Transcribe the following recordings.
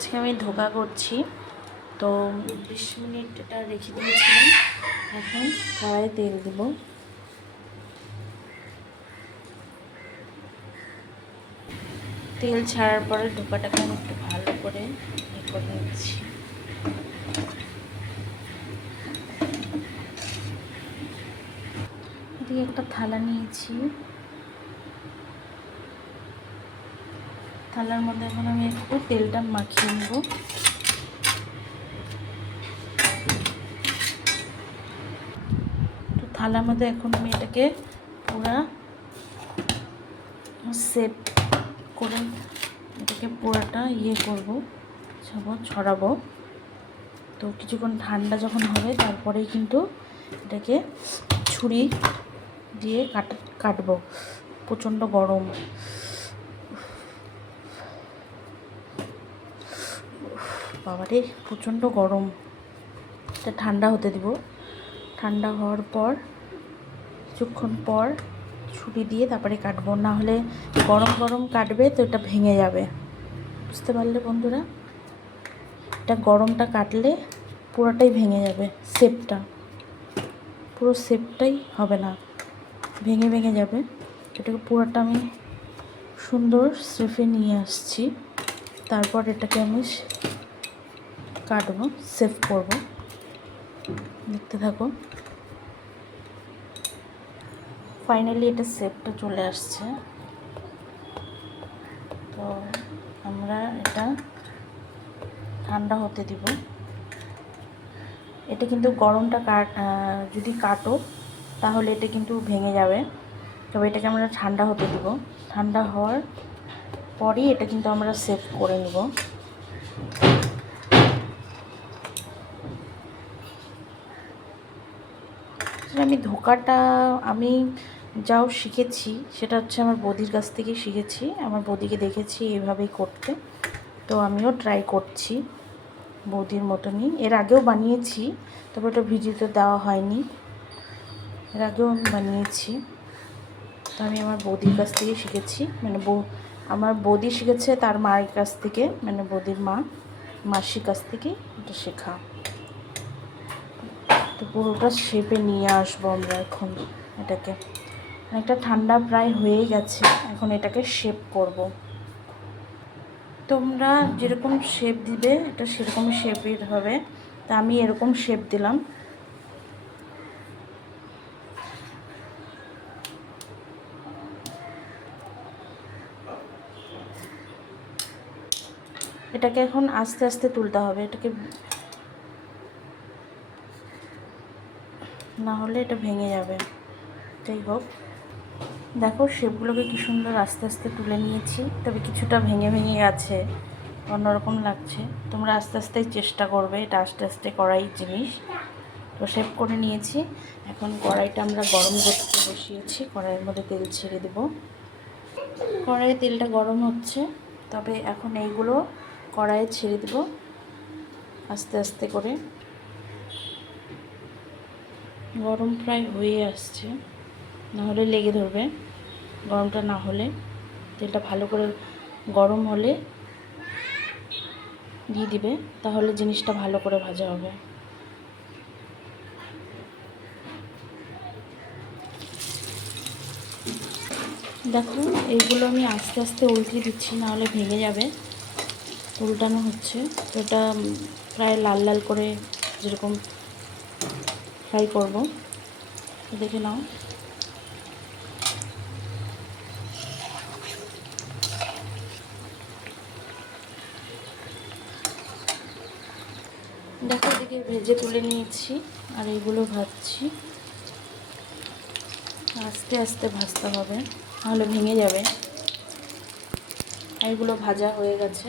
আজকে আমি ধোকা করছি। তো 20 মিনিট এটা রেখে দিয়েছিলাম। এখন কড়াইয়ে তেল দেব। তেল ছাড়ার পরে ধোকাটাকে আমি একটু ভালো করে করে নিচ্ছি। এদিকে একটা থালা নিয়েছি, থালার মধ্যে এখন আমি একটু তেলটা মাখিয়ে নেব। তো থালার মধ্যে এখন আমি এটাকে পুরা সেট করে এটাকে পুরাটা করব, ছড়াবো। তো কিছুক্ষণ ঠান্ডা যখন হবে তারপরেই কিন্তু এটাকে ছুরি দিয়ে কাটবো। প্রচণ্ড গরম, বাবারে প্রচণ্ড গরম। এটা ঠান্ডা হতে দিব। ঠান্ডা হওয়ার পর কিছুক্ষণ পর ছুরি দিয়ে তারপরে কাটবো, না হলে গরম গরম কাটবে তো এটা ভেঙে যাবে। বুঝতে পারলে বন্ধুরা? এটা গরমটা কাটলে পুরোটাই ভেঙে যাবে, পুরো শেপটাই হবে না, ভেঙে ভেঙে যাবে। এটাকে পুরোটা আমি সুন্দর শেপে নিয়ে আসছি। তারপর এটাকে আমি কাটবো, শেপ করবো। দেখতে থাকো। ফাইনালি এটা শেপটা চলে আসছে। তো আমরা এটা ঠান্ডা হতে দিব। এটা কিন্তু গরমটা যদি কাটো তাহলে এটা কিন্তু ভেঙে যাবে। তবে এটাকে আমরা ঠান্ডা হতে দিব। ঠান্ডা হওয়ার পরই এটা কিন্তু আমরা সেভ করে নেব। আমি ধোকাটা যাও শিখেছি, সেটা হচ্ছে আমার বৌদির কাছ থেকে শিখেছি। আমার বৌদিকে দেখেছি এভাবেই করতে, তো আমিও ট্রাই করছি বৌদির মতনই। এর আগেও বানিয়েছি, তবে ওটা ভিডিওতে দেওয়া হয়নি। এর আগেও আমি বানিয়েছি। তো আমি আমার বৌদির কাছ থেকে শিখেছি, মানে আমার বৌদি শিখেছে তার মায়ের কাছ থেকে, মানে বৌদির মাসির কাছ থেকে এটা শেখা। তো পুরোটা শেপে নিয়ে আসবো আমরা এখন। এটাকে অনেকটা ঠান্ডা প্রায় হয়ে গেছে, এখন এটাকে শেপ করব। তোমরা যেরকম শেপ দিবে এটা সেরকম শেপের হবে। তা আমি এরকম শেপ দিলাম। এটাকে এখন আস্তে আস্তে তুলতে হবে, এটাকে না হলে এটা ভেঙে যাবে। যাই হোক, দেখো শেপগুলোকে কি সুন্দর আস্তে আস্তে তুলে নিয়েছি। তবে কিছুটা ভেঙে ভেঙে গেছে, অন্যরকম লাগছে। তোমরা আস্তে আস্তেই চেষ্টা করবে, এটা আস্তে আস্তে করাই জিনিস। তো শেপ করে নিয়েছি। এখন কড়াইটা আমরা গরম করতে বসিয়েছি। কড়াইয়ের মধ্যে তেল ছেড়ে দেব। কড়াইয়ে তেলটা গরম হচ্ছে, তবে এখন এইগুলো কড়াইয়ে ছেড়ে দেব আস্তে আস্তে করে। গরম প্রায় হয়ে আসছে, না হলে লেগে ধরবে। গরমটা না হলে, তেলটা ভালো করে গরম হলে দিয়ে দিবে, তাহলে জিনিসটা ভালো করে ভাজা হবে। দেখো, এইগুলো আমি আস্তে আস্তে উল্টে দিচ্ছি, না হলে ভেঙে যাবে। উল্টানো হচ্ছে। তো এটা প্রায় লাল লাল করে যেরকম ফ্রাই করব, দেখে নাও। দেখো, এদিকে ভেজে তুলে নিয়েছি, আর এইগুলো ভাজছি। আস্তে আস্তে ভাজতে হবে, নাহলে ভেঙে যাবে। এইগুলো ভাজা হয়ে গেছে।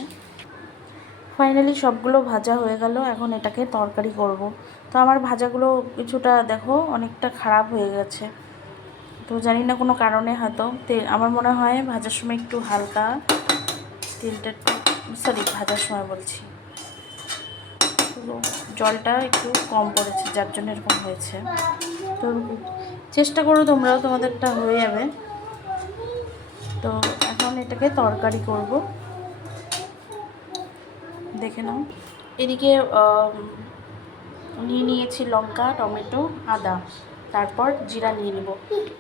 ফাইনালি সবগুলো ভাজা হয়ে গেল। এখন এটাকে তরকারি করব। তো আমার ভাজাগুলো কিছুটা দেখো অনেকটা খারাপ হয়ে গেছে। তো জানি না কোনো কারণে, হয়তো আমার মনে হয় ভাজার সময় একটু হালকা তেলটা ভাজার সময় বলছি, জলটা একটু কম পড়েছে, যার জন্য এরকম হয়েছে। তো চেষ্টা করো তোমরাও, তোমাদেরটা হয়ে যাবে। তো এখন এটাকে তরকারি করব। দেখে নাও। এদিকে নিয়ে নিয়েছি লঙ্কা, টমেটো, আদা, তারপর জিরা নিয়ে নেব।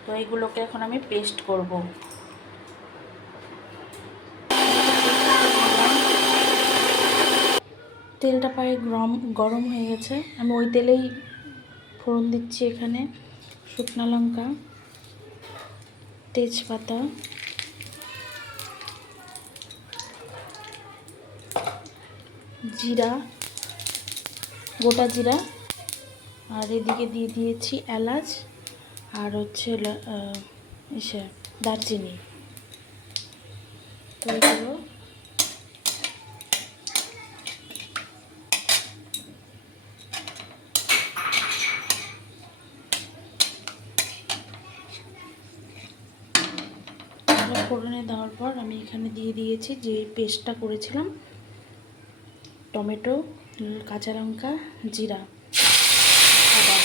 তো এইগুলোকে এখন আমি পেস্ট করব। তেলটা প্রায় গরম হয়ে গেছে। আমি ওই তেলেই ফোড়ন দিচ্ছি। এখানে শুকনো লঙ্কা, তেজপাতা, জিরা, গোটা জিরা, আর এদিকে দিয়ে দিয়েছি এলাচ আর হচ্ছে দারচিনি। তো এগুলো ফোড়নে দেওয়ার পর আমি এখানে দিয়ে দিয়েছি যে পেস্টটা করেছিলাম, টমেটো, কাঁচা লঙ্কা, জিরা, আদা।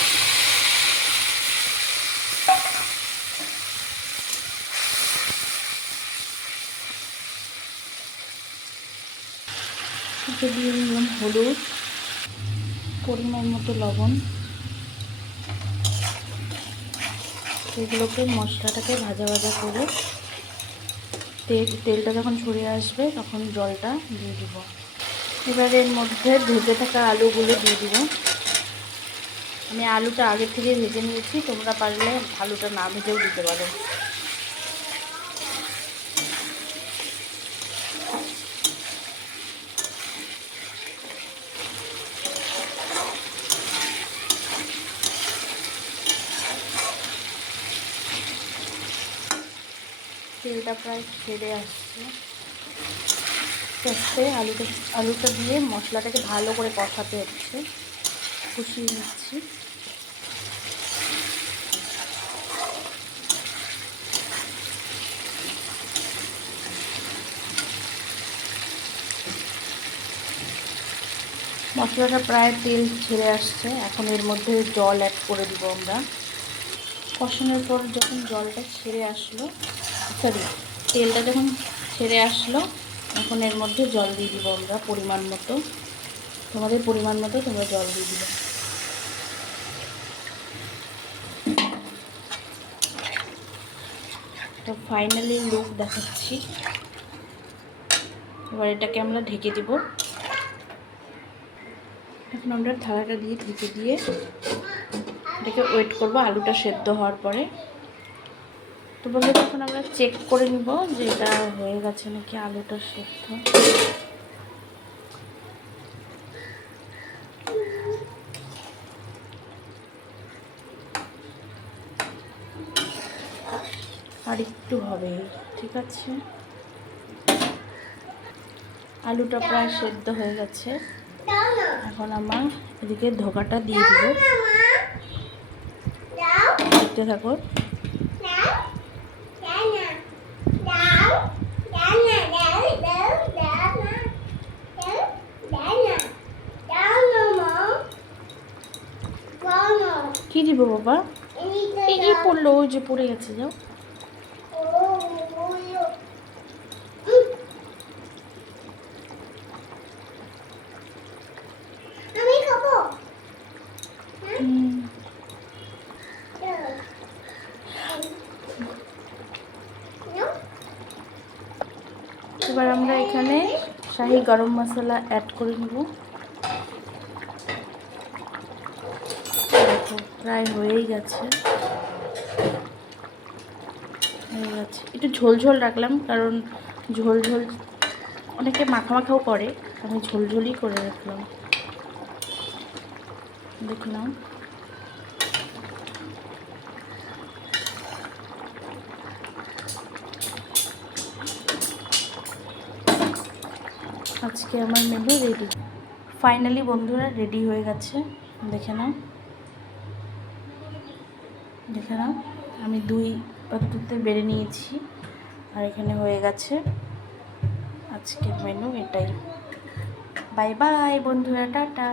দিয়ে নিলাম হলুদ, পরিমাণ মতো লবণ। এগুলোকে মশলাটাকে ভাজা ভাজা করে তেলটা যখন ছড়িয়ে আসবে তখন জলটা দিয়ে দিব। এবার এর মধ্যে ভেজে থাকা আলুগুলো দিয়ে দিব। আমি আলুটা আগে থেকে ভেজে নিয়েছি, তোমরা পারলে আলুটা না ভেজেও দিতে পারো। তেলটা প্রায় ছেড়ে আসছে। আস্তে আলুটা দিয়ে মশলাটাকে ভালো করে কষাতে হচ্ছে, কষিয়ে নিচ্ছি। মশলাটা প্রায় তেল ছেড়ে আসছে। এখন এর মধ্যে জল অ্যাড করে দিব আমরা। কষানোর পর যখন জলটা ছেড়ে আসলো, তেলটা যখন ছেড়ে আসলো, এখন এর মধ্যে জল দিয়ে দিব আমরা পরিমাণ মতো। তোমাদের পরিমাণ মতো তোমরা জল দিয়ে দিবে। তো ফাইনালি লুক দেখাচ্ছি। এবার এটাকে আমরা ঢেকে দিব। এখন আমরা থালাটা দিয়ে ঢেকে দিয়ে এটাকে ওয়েট করবো আলুটা সেদ্ধ হওয়ার পরে। তো বলে তখন আমরা চেক করে নিব যে এটা হয়ে গেছে নাকি আলুটা সেদ্ধ। আর একটু হবে, ঠিক আছে। আলুটা প্রায় সেদ্ধ হয়ে গেছে। এখন আমার এদিকে ধোকাটা দিয়ে দিব। দেখতে থাকো। কি দিব বাবা? এই পড়লো, ওই যে পড়ে গেছে, যাও। এবার আমরা এখানে শাহি গরম মশলা অ্যাড করে নেব। দেখো প্রায় হয়েই গেছে। একটু ঝোল ঝোল রাখলাম, কারণ ঝোল ঝোল অনেকে মাখা মাখাও করে, আমি ঝোল ঝোলই করে রাখলাম। দেখলাম আজকে আমার মেনু রেডি। ফাইনালি বন্ধুরা রেডি হয়ে গেছে। দেখে নাও, দেখে নাও, আমি 2 পাত্রতে বেড়ে নিয়েছি আর এখানে হয়ে গেছে। আজকের মেনু এটাই। বাই বাই বন্ধুরা, টাটা।